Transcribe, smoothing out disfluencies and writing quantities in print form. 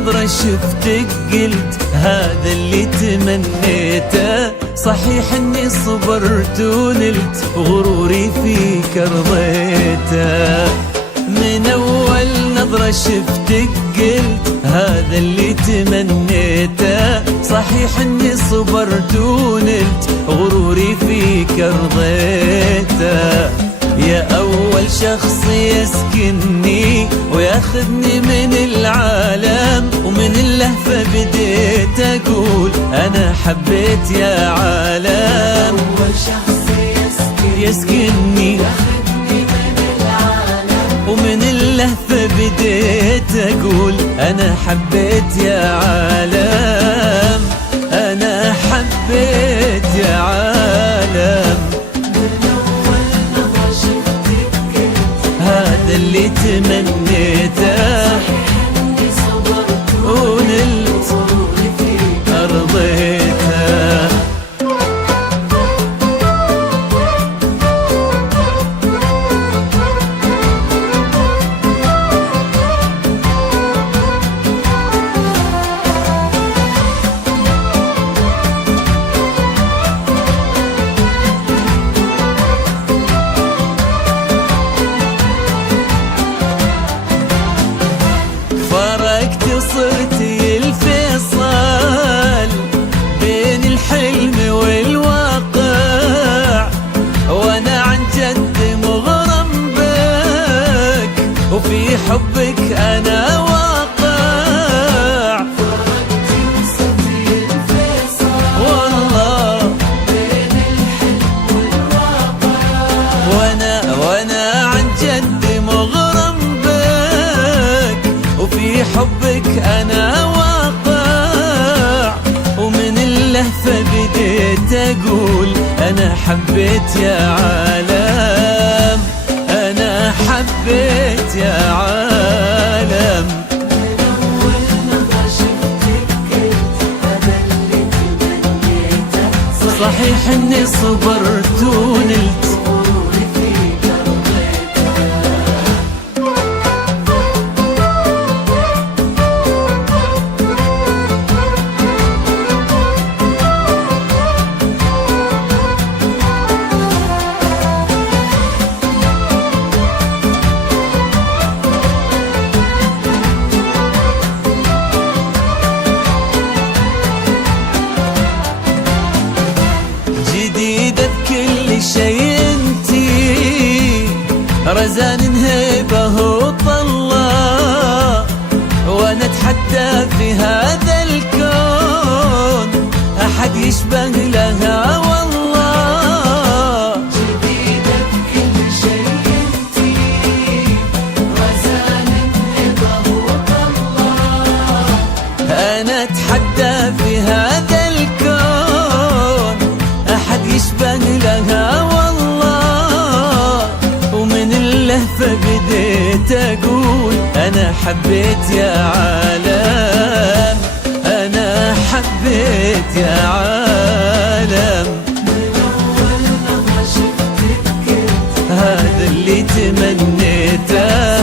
نظرة شفتك قلت هذا اللي تمنيته. صحيح اني صبرت ونلت غروري فيك رضيته. من اول نظرة شفتك قلت هذا اللي تمنيته. صحيح اني صبرت ونلت غروري فيك رضيته. يا أول شخص يسكنني وياخذني من العالم، ومن اللهفة بديت أقول أنا حبيت يا عالم. أول شخص يسكنني ياخذني من العالم، ومن اللهفة بديت أقول أنا حبيت يا عالم. أنا حبيت يا عالم. هذا اللي تمنيته. إني صبرت ونلت غروري فيك رضيته. فرقت صرتي الفيصل بين الحلم والواقع، وانا عن جد مغرم بك وفي حبك انا واقع. فرقت صرتي الفيصل والله بين الحلم والواقع، وانا عن جد مغرم بك وفي حبك انا واقع. ومن اللهفة بديت اقول انا حبيت يا عالم. انا حبيت يا عالم. من أول نظرة شفتك قلت هذا اللي تمنيته. صحيح اني صبرت ونلت غروري فيك رضيته. جديدة بكل شيء انتي، رزان هيبة وطلة، وانا اتحدى في هذا الكون احد يشبه لها والله. جديدة بكل شيء انتي، رزان هبة وطلة، انا اتحدى في هذا الكون احد يشبه لها والله. ومن اللهفة بديت اقول انا حبيت يا عالم. انا حبيت يا عالم. من أول نظرة شفتك قلت هذا اللي تمنيته.